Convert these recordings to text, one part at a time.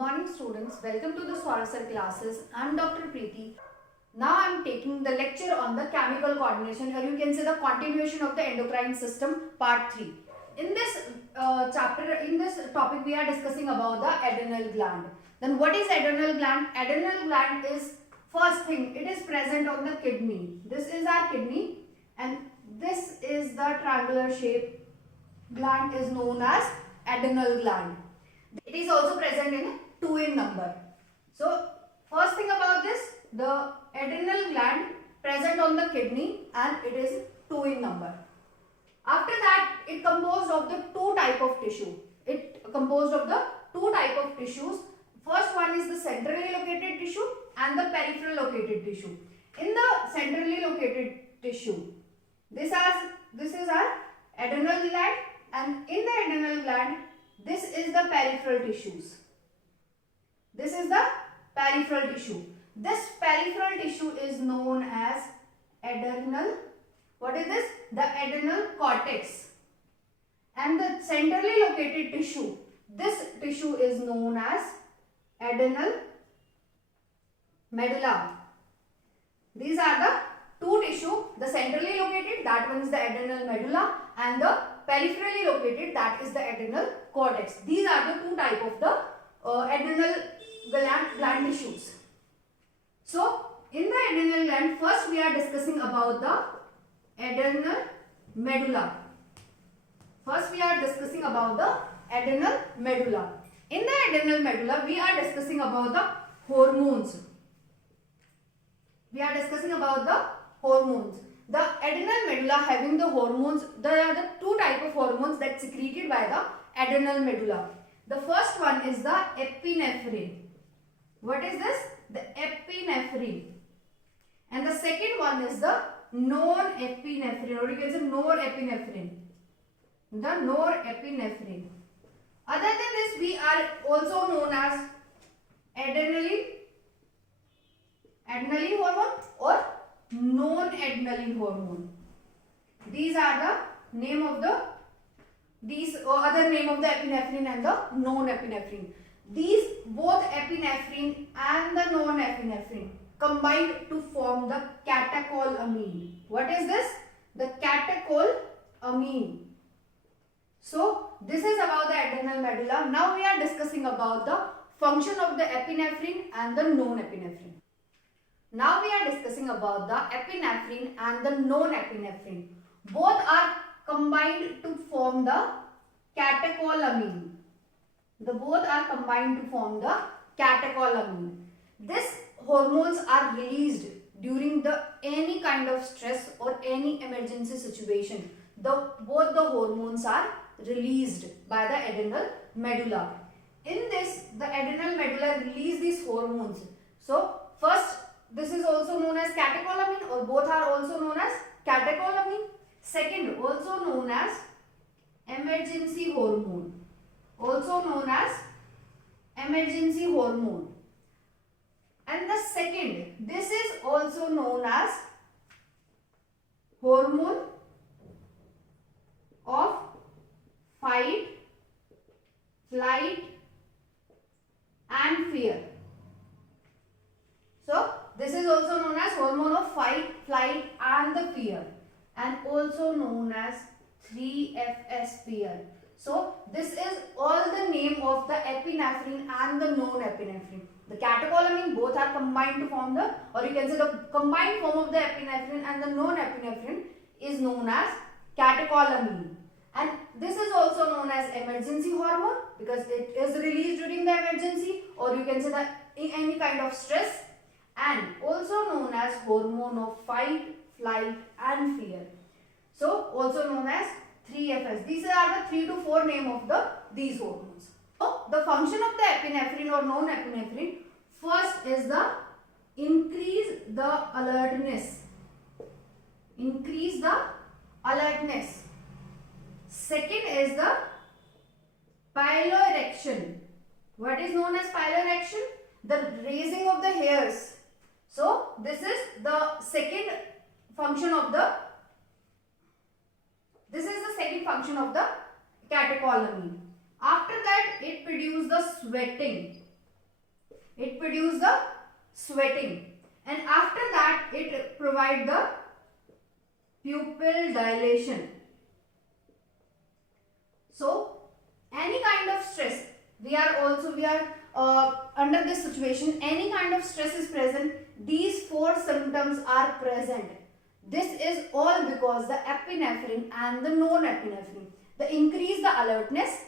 morning students, welcome to the Swarasar classes. I am Dr. Preeti. Now I am taking the lecture on the chemical coordination, or you can say the continuation of the endocrine system part 3. In this topic we are discussing about the adrenal gland. Then what is adrenal gland? Adrenal gland is, first thing, it is present on the kidney. This is our kidney and this is the triangular shape gland is known as adrenal gland. It is also present in 2 in number. So first thing about this, the adrenal gland present on the kidney and it is 2 in number. After that, it composed of the 2 type of tissue. It composed of the 2 type of tissues. First one is the centrally located tissue and the peripheral located tissue. In the centrally located tissue, this is our adrenal gland, and in the adrenal gland, this is the peripheral tissues. This is the peripheral tissue. This peripheral tissue is known as adrenal. What is this? The adrenal cortex. And the centrally located tissue, this tissue is known as adrenal medulla. These are the 2 tissue. The centrally located, that one is the adrenal medulla, and the peripherally located, that is the adrenal cortex. These are the 2 type of the adrenal gland tissues. So in the adrenal gland, first we are discussing about the adrenal medulla. First we are discussing about the adrenal medulla. In the adrenal medulla, we are discussing about the hormones. We are discussing about the hormones. The adrenal medulla having the hormones, there are the 2 type of hormones that secreted by the adrenal medulla. The first one is the epinephrine. What is this? The epinephrine. And the second one is the norepinephrine, or you can say norepinephrine. The norepinephrine. Other than this, we are also known as adrenaline hormone or non-adrenaline hormone. These are the name of the other name of the epinephrine and the non-epinephrine. These both epinephrine and the non-epinephrine combined to form the catecholamine. What is this? The catecholamine. So this is about the adrenal medulla. Now we are discussing about the function of the epinephrine and the non-epinephrine. Now we are discussing about the epinephrine and the non-epinephrine. Both are combined to form the catecholamine. The both are combined to form the catecholamine. These hormones are released during any kind of stress or any emergency situation. Both the hormones are released by the adrenal medulla. In this, the adrenal medulla release these hormones. So first, this is also known as catecholamine, or both are also known as catecholamine. Second, also known as emergency hormone. Also known as emergency hormone. And the second, this is also known as hormone of fight, flight and fear. So this is also known as hormone of fight, flight and the fear, and also known as 3FS fear. So this is all the name of the epinephrine and the non-epinephrine. The catecholamine, both are combined to form the, or you can say the combined form of the epinephrine and the non-epinephrine is known as catecholamine. And this is also known as emergency hormone because it is released during the emergency, or you can say that in any kind of stress, and also known as hormone of fight, flight and fear. So also known as 3FS. These are the 3 to 4 name of these hormones. So the function of the epinephrine or non-epinephrine, first is the increase the alertness. Increase the alertness. Second is the piloerection. What is known as piloerection? The raising of the hairs. So this is the second function of the catecholamine. After that, it produces the sweating. it produces the sweating, and after that it provides the pupil dilation. So any kind of stress, we are under this situation, any kind of stress is present, these four symptoms are present. This is all because the epinephrine and the norepinephrine. The increase the alertness,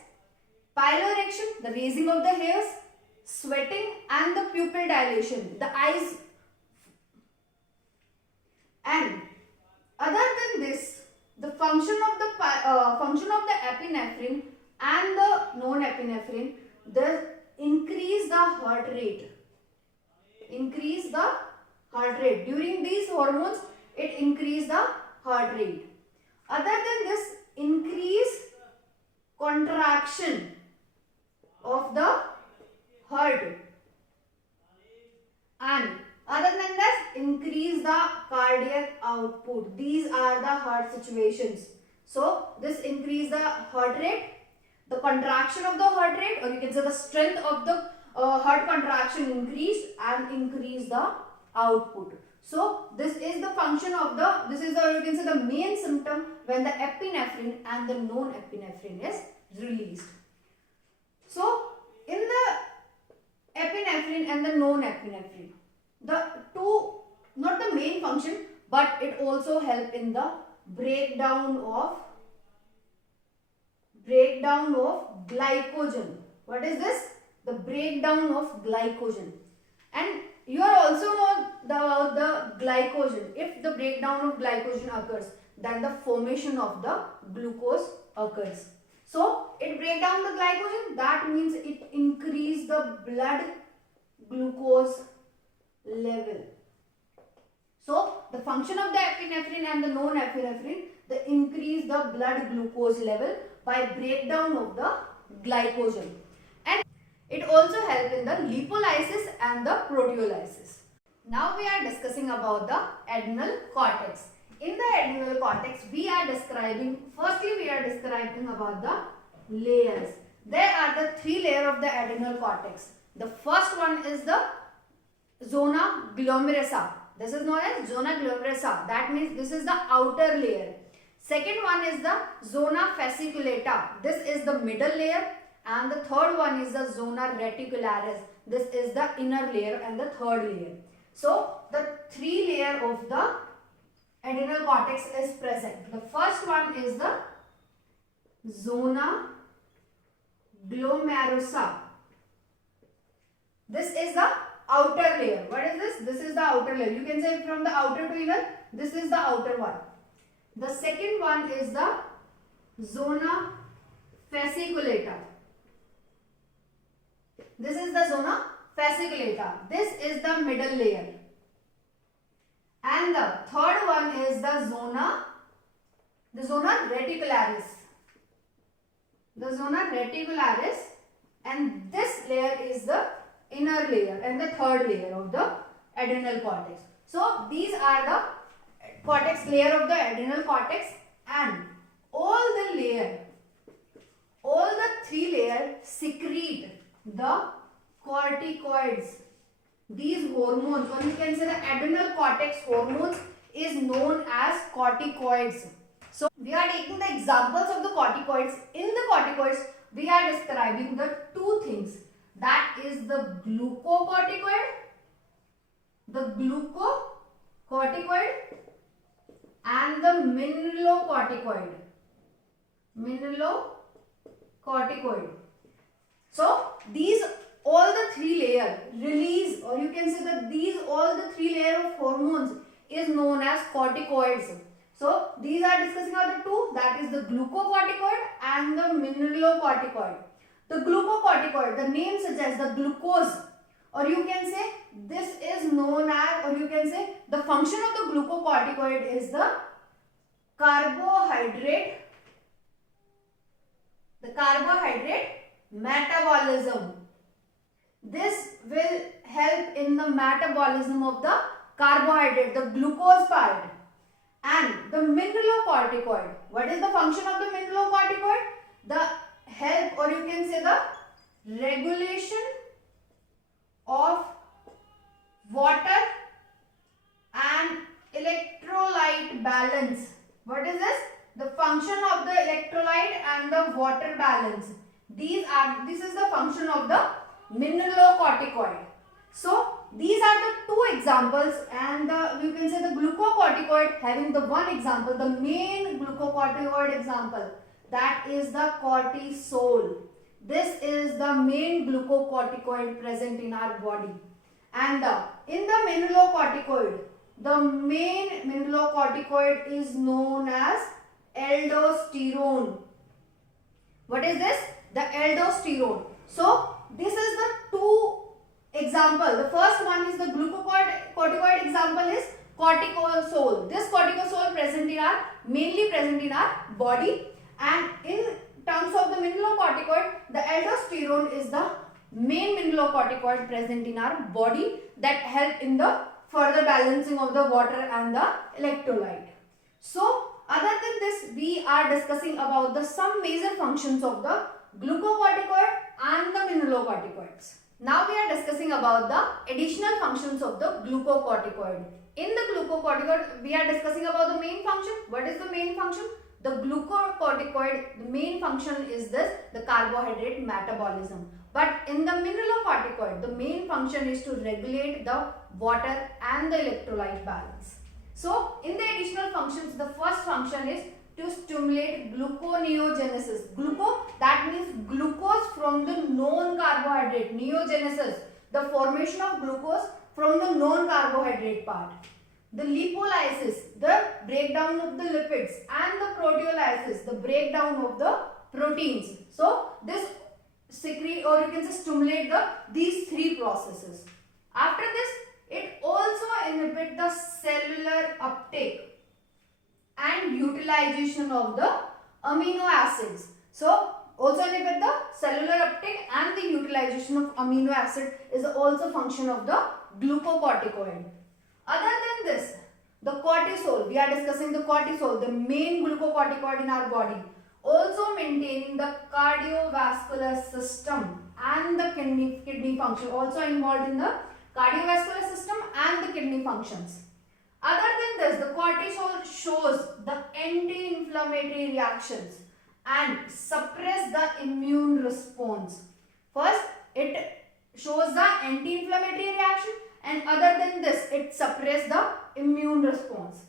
piloerection, the raising of the hairs, sweating, and the pupil dilation, the eyes. And other than this, the function of the epinephrine and the norepinephrine, the increase the heart rate. During these hormones, it increase the heart rate. Other than this, increase contraction of the heart, and other than that, increase the cardiac output. These are the heart situations. So this increase the heart rate, the contraction of the heart rate, or you can say the strength of the heart contraction increase, and increase the output. So this is the function of you can say the main symptom when the epinephrine and the norepinephrine is released. So in the epinephrine and the norepinephrine, the two, not the main function, but it also help in the breakdown of glycogen. What is this? The breakdown of glycogen. And you also know the glycogen. If the breakdown of glycogen occurs, then the formation of the glucose occurs. So it breaks down the glycogen, that means it increase the blood glucose level. So the function of the epinephrine and the norepinephrine, they increase the blood glucose level by breakdown of the glycogen. And it also helps in the lipolysis and the proteolysis. Now we are discussing about the adrenal cortex. In the adrenal cortex, we are describing about the layers. There are the three layers of the adrenal cortex. The first one is the zona glomerulosa. This is known as zona glomerulosa. That means this is the outer layer. Second one is the zona fasciculata. This is the middle layer. And the third one is the zona reticularis. This is the inner layer and the third layer. So the three layer of the adrenal cortex is present. The first one is the zona glomerulosa. This is the outer layer. What is this? This is the outer layer. You can say from the outer to inner. This is the outer one. The second one is the zona fasciculata. This is the zona fasciculata. This is the middle layer. And the third one is the zona reticularis. The zona reticularis, and this layer is the inner layer and the third layer of the adrenal cortex. So these are the cortex layer of the adrenal cortex, and all the three layers secrete the corticoids. These hormones, or you can say the adrenal cortex hormones, is known as corticoids. So we are taking the examples of the corticoids. In the corticoids, we are describing the two things. That is the glucocorticoid and the mineralocorticoid. So these all the three layer release, or you can say that all the three layer of hormones is known as corticoids. So these are discussing are the two, that is the glucocorticoid and the mineralocorticoid. The glucocorticoid, the name suggests the glucose, or you can say this is known as, or you can say the function of the glucocorticoid is the carbohydrate metabolism. This will help in the metabolism of the carbohydrate, the glucose part. And the mineralocorticoid, what is the function of the mineralocorticoid? The help, or you can say the regulation of balance. What is this? The function of the electrolyte and the water balance. This is the function of the mineralocorticoid. So these are the two examples, and you can say the glucocorticoid having the one example, the main glucocorticoid example, that is the cortisol. This is the main glucocorticoid present in our body. And in the mineralocorticoid, the main mineralocorticoid is known as aldosterone. What is this? The aldosterone. So this is the two example. The first one is the glucocorticoid example is cortisol. This cortisol mainly present in our body, and in terms of the mineralocorticoid, the aldosterone is the main mineralocorticoid present in our body that help in the further balancing of the water and the electrolyte. So other than this, we are discussing about the some major functions of the glucocorticoid and the mineralocorticoids. Now we are discussing about the additional functions of the glucocorticoid. In the glucocorticoid, we are discussing about the main function. What is the main function? The glucocorticoid, the main function is this, the carbohydrate metabolism. But in the mineralocorticoid, the main function is to regulate the water and the electrolyte balance. So in the additional functions, the first function is to stimulate gluconeogenesis. Gluco, that means glucose from the non-carbohydrate. Neogenesis, the formation of glucose from the non-carbohydrate part. The lipolysis, the breakdown of the lipids, and the proteolysis, the breakdown of the proteins. So this secrete, or you can say stimulate these three processes. After this, it also inhibits the cellular uptake and utilization of the amino acids. So also inhibit the cellular uptake and the utilization of amino acid is also function of the glucocorticoid. Other than this, the cortisol, we are discussing the cortisol, the main glucocorticoid in our body, also maintaining the cardiovascular system and the kidney function, also involved in the cardiovascular system and the kidney functions. Other than this, the cortisol shows the anti-inflammatory reactions and suppress the immune response. First, it shows the anti-inflammatory reaction, and other than this, it suppresses the immune response.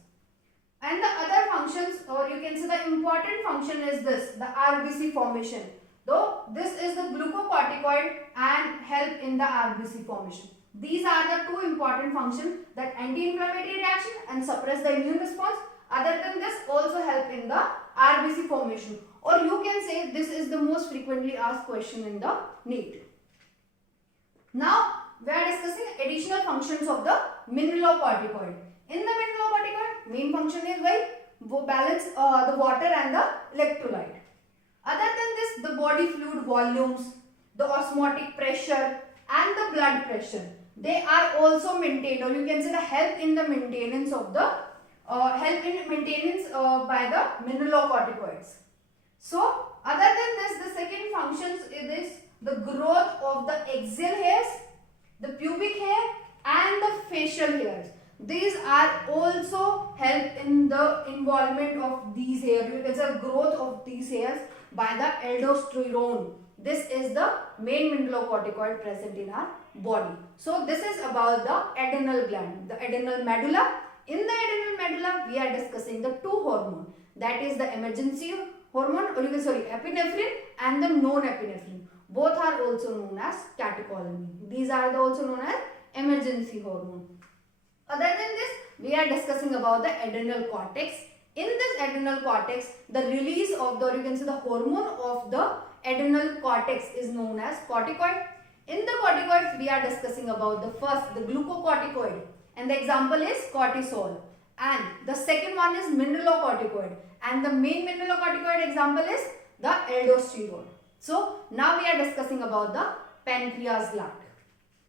And the other functions, or you can say the important function is this, the RBC formation. Though this is the glucocorticoid and help in the RBC formation. These are the two important functions, that anti-inflammatory reaction and suppress the immune response. Other than this, also help in the RBC formation. Or you can say this is the most frequently asked question in the NEET. Now we are discussing additional functions of the mineralocorticoid. In the mineralocorticoid, main function is balance the water and the electrolyte. Other than this, the body fluid volumes, the osmotic pressure and the blood pressure, they are also maintained, or you can say the help in the maintenance of the by the mineralocorticoids. So other than this, the second functions is the growth of the axial hairs, the pubic hair and the facial hairs. These are also help in the involvement of these hairs. You can say growth of these hairs by the aldosterone. This is the main mineralocorticoid present in our body. So this is about the adrenal gland, the adrenal medulla. In the adrenal medulla, we are discussing the two hormones. That is the emergency hormone, or you can say epinephrine and the non-epinephrine. Both are also known as catecholamine. These are also known as emergency hormone. Other than this, we are discussing about the adrenal cortex. In this adrenal cortex, the release of the, or you can say the hormone of the adrenal cortex is known as corticoid. In the corticoids, we are discussing about the first, the glucocorticoid, and the example is cortisol. And the second one is mineralocorticoid, and the main mineralocorticoid example is the aldosterone. So now we are discussing about the pancreas gland.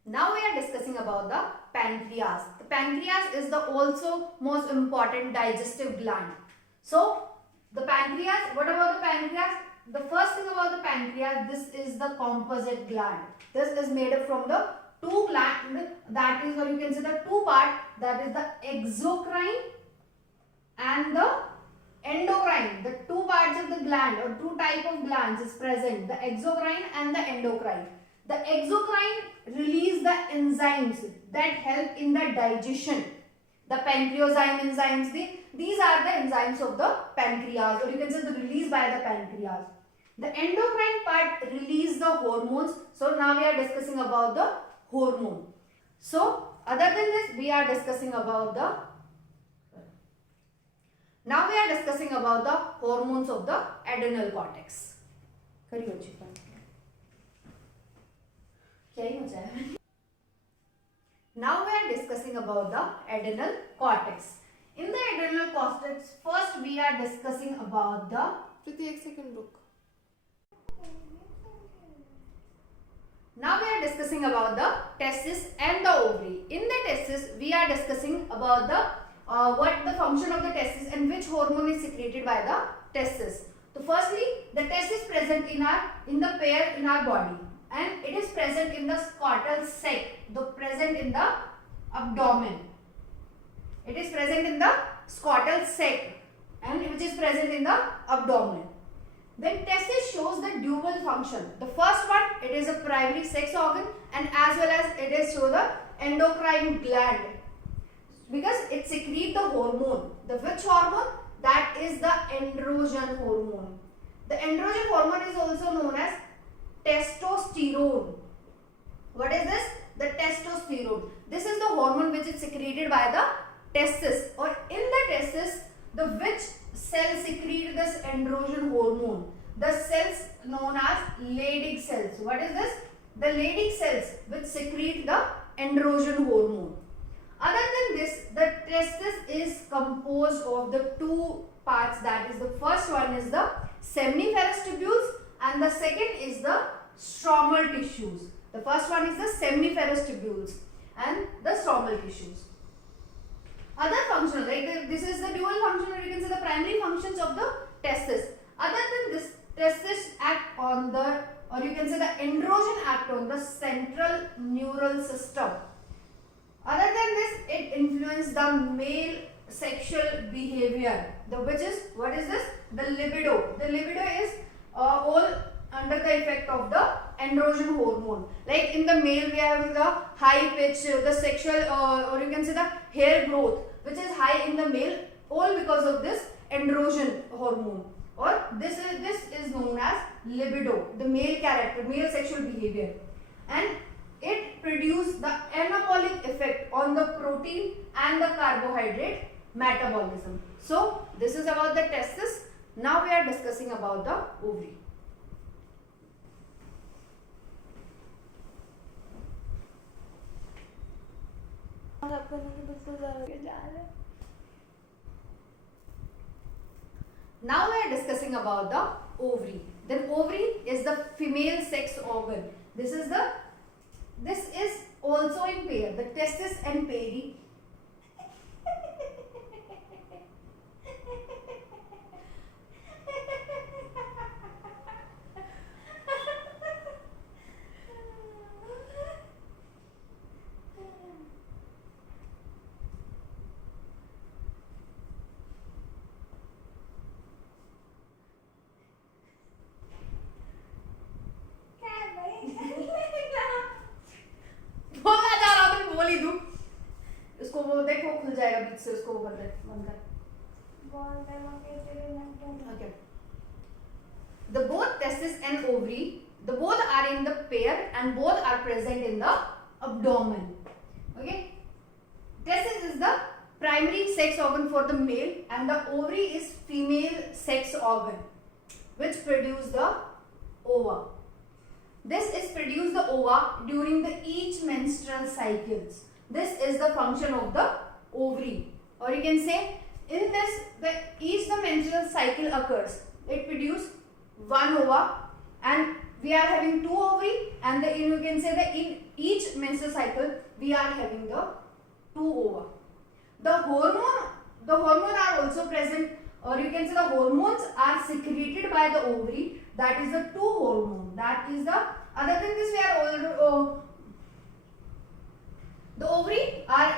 Now we are discussing about the pancreas. The pancreas is the also most important digestive gland. So the pancreas, what about the pancreas? The first thing about the pancreas, this is the composite gland. This is made up from the two glands, that is, or you can say the two part, that is the exocrine and the endocrine. The two parts of the gland or two type of glands is present, the exocrine and the endocrine. The exocrine release the enzymes that help in the digestion. The pancreozyme enzymes, these are the enzymes of the pancreas, or you can say the release by the pancreas. The endocrine part release the hormones. So now we are discussing about the hormone. So other than this, we are discussing about the hormones of the adrenal cortex. Now we are discussing about the adrenal cortex. In the adrenal cortex, first we are discussing about the Priti, एक second रुक. Now we are discussing about the testis and the ovary. In the testis, we are discussing about the what the function of the testis and which hormone is secreted by the testis. So firstly, the testis present in the pair in our body, and it is present in the scrotal sac, present in the abdomen. It is present in the scrotal sac and which is present in the abdomen. Then testis shows the dual function. The first one, it is a primary sex organ, and as well as it is show the endocrine gland, because it secretes the hormone. The which hormone? That is the androgen hormone. The androgen hormone is also known as testosterone. What is this? The testosterone. This is the hormone which is secreted by the testis, or in the testis, the which cell secrete this androgen hormone. The cells known as Leydig cells. What is this? The Leydig cells which secrete the androgen hormone. Other than this, the testis is composed of the two parts. That is, the first one is the seminiferous tubules and the second is the stromal tissues. The first one is the seminiferous tubules and the stromal tissues. Other functions, like this is the dual function, or you can say the primary functions of the testis. Other than this, testis act on the, or you can say the androgen act on the central neural system. Other than this, it influences the male sexual behavior. Which is, what is this? The libido. The libido is all under the effect of the androgen hormone. Like in the male, we have the high pitch, the sexual, or you can say the hair growth, which is high in the male, all because of this androgen hormone. Or this is known as libido, the male character, male sexual behavior, and it produces the anabolic effect on the protein and the carbohydrate metabolism. So this is about the testis. Now we are discussing about the ovary. Now we are discussing about the ovary. Then ovary is the female sex organ. This is also in pair, the testis and peri. इसको वो देखो खुल जाएगा बीच से, उसको वो बंद कर. Okay. The both testis and ovary, the both are in the pair and both are present in the abdomen. Okay. Testis is the primary sex organ for the male and the ovary is female sex organ which produce the ova. This is produce the ova during the each menstrual cycles. This is the function of the ovary, or you can say in this each the menstrual cycle occurs, it produces one ova, and we are having two ovary, and you can say that in each menstrual cycle we are having the two ova. The hormone are also present, or you can say the hormones are secreted by the ovary. That is the two hormone. That is the, other than this we are all the ovary are,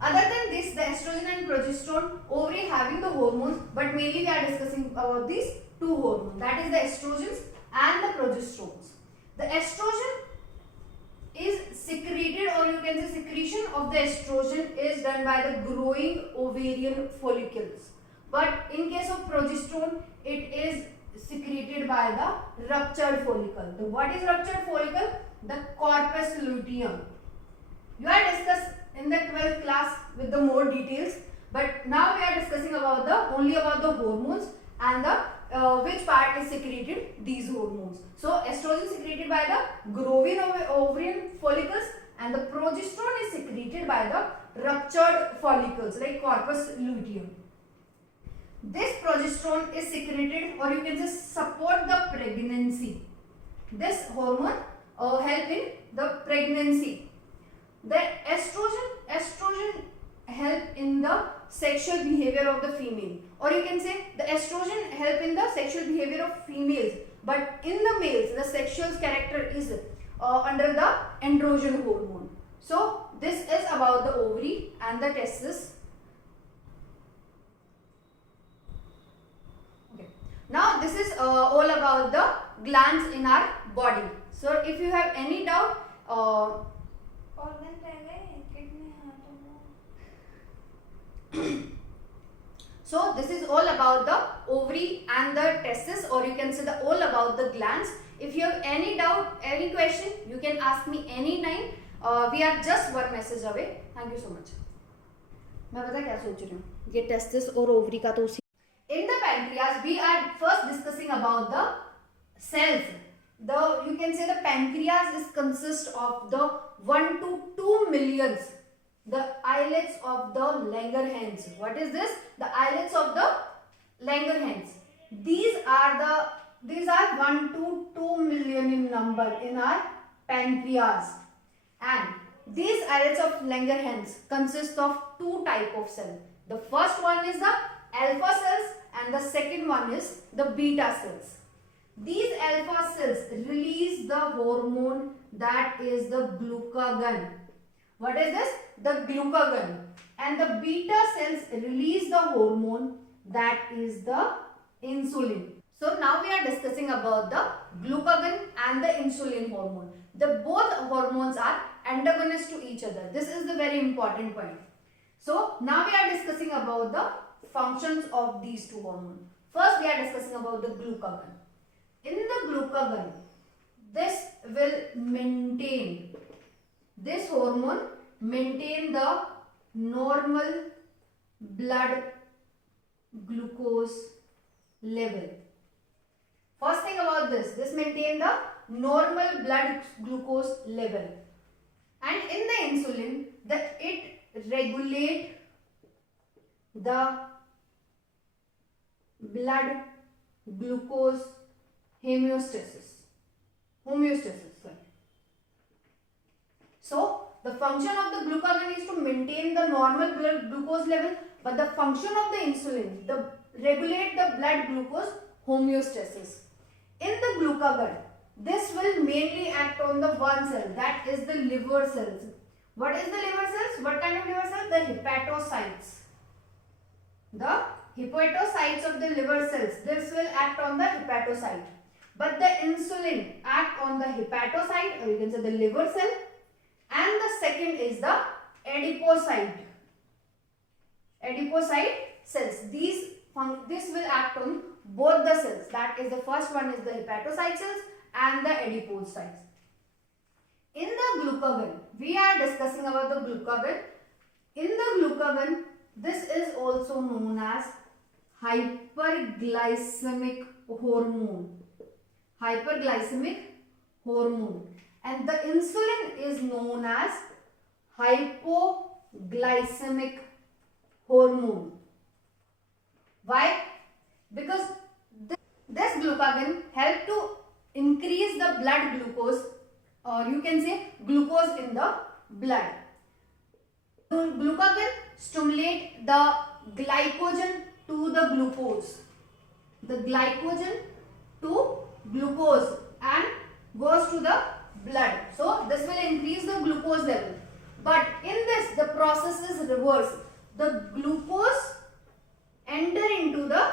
other than this, the estrogen and progesterone, ovary having the hormones, but mainly we are discussing about these two hormones, that is the estrogens and the progesterones. The estrogen is secreted, or you can say secretion of the estrogen is done by the growing ovarian follicles, but in case of progesterone it is secreted by the ruptured follicle. What is ruptured follicle? The corpus luteum. You are discussed in the 12th class with the more details, but now we are discussing about the only about the hormones and the which part is secreted these hormones. So estrogen secreted by the growing ovarian follicles and the progesterone is secreted by the ruptured follicles like corpus luteum. This progesterone is secreted, or you can just support the pregnancy. This hormone help in the pregnancy. The estrogen help in the sexual behavior of the female, or you can say the estrogen help in the sexual behavior of females, but in the males the sexual character is under the androgen hormone. So this is about the ovary and the testis. Okay. Now this is all about the glands in our body. So if you have any doubt, so this is all about the ovary and the testis, or you can say the all about the glands. If you have any doubt, any question, you can ask me anytime. We are just one message away. Thank you so much. मैं पता क्या सोच रही हूँ, ये testis और ovary का तो उसी. In the pancreas, we are first discussing about the cells. You can say the pancreas is consist of the 1 to 2 millions. The islets of the Langerhans. What is this? The islets of the Langerhans. These are 1 to 2 million in number in our pancreas. And these islets of Langerhans consist of two type of cells. The first one is the alpha cells and the second one is the beta cells. These alpha cells release the hormone that is the glucagon. What is this? The glucagon. And the beta cells release the hormone that is the insulin. So now we are discussing about the glucagon and the insulin hormone. The both hormones are antagonists to each other. This is the very important point. So now we are discussing about the functions of these two hormones. First we are discussing about the glucagon. In the glucagon, this hormone maintain the normal blood glucose level. First thing about this maintain the normal blood glucose level. And in the insulin, it regulate the blood glucose homeostasis. So the function of the glucagon is to maintain the normal blood glucose level, but the function of the insulin, regulate the blood glucose homeostasis. In the glucagon, this will mainly act on the one cell, that is the liver cells. What is the liver cells? What kind of liver cells? The hepatocytes. The hepatocytes of the liver cells. This will act on the hepatocyte. But the insulin act on the hepatocyte, or you can say the liver cell. And the second is the adipocyte. Adipocyte cells. This will act on both the cells. That is, the first one is the hepatocyte cells and the adipocytes. In the glucagon, we are discussing about the glucagon. In the glucagon, this is also known as hyperglycemic hormone. Hyperglycemic hormone. And the insulin is known as hypoglycemic hormone. Why? Because this glucagon help to increase the blood glucose, or you can say glucose in the blood. Glucagon stimulate the glycogen to the glucose. The glycogen to glucose and goes to the blood. So this will increase the glucose level. But in this, the process is reversed. the glucose enter into the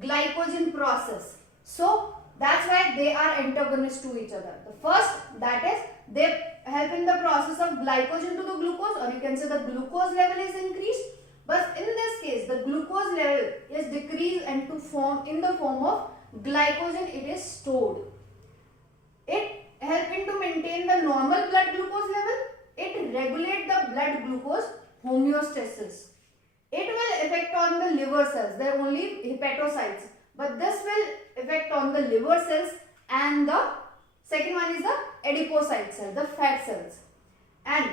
glycogen process. So that's why they are antagonists to each other. The first, that is, they help in the process of glycogen to the glucose, or you can say the glucose level is increased. But in this case, the glucose level is decreased and to form in the form of glycogen it is stored. It help in to maintain the normal blood glucose level. It regulate the blood glucose homeostasis. It will affect on the liver cells. They are only hepatocytes, but this will affect on the liver cells, and the second one is the adipocyte cell, the fat cells. And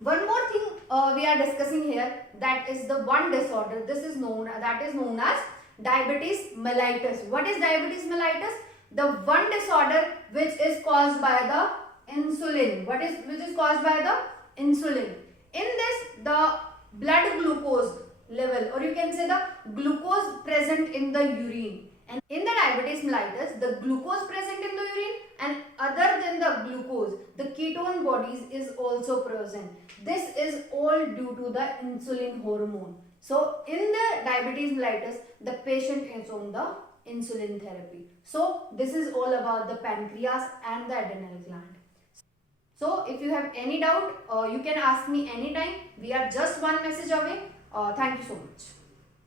one more thing we are discussing here, that is the one disorder. This is known as diabetes mellitus. What is diabetes mellitus? The one disorder which is caused by the insulin. Which is caused by the insulin? In this, the blood glucose level, or you can say the glucose present in the urine. And in the diabetes mellitus, the glucose present in the urine, and other than the glucose, the ketone bodies is also present. This is all due to the insulin hormone. So in the diabetes mellitus, the patient is on the insulin therapy. So this is all about the pancreas and the adrenal gland. So if you have any doubt, you can ask me anytime. We are just one message away. Thank you so much.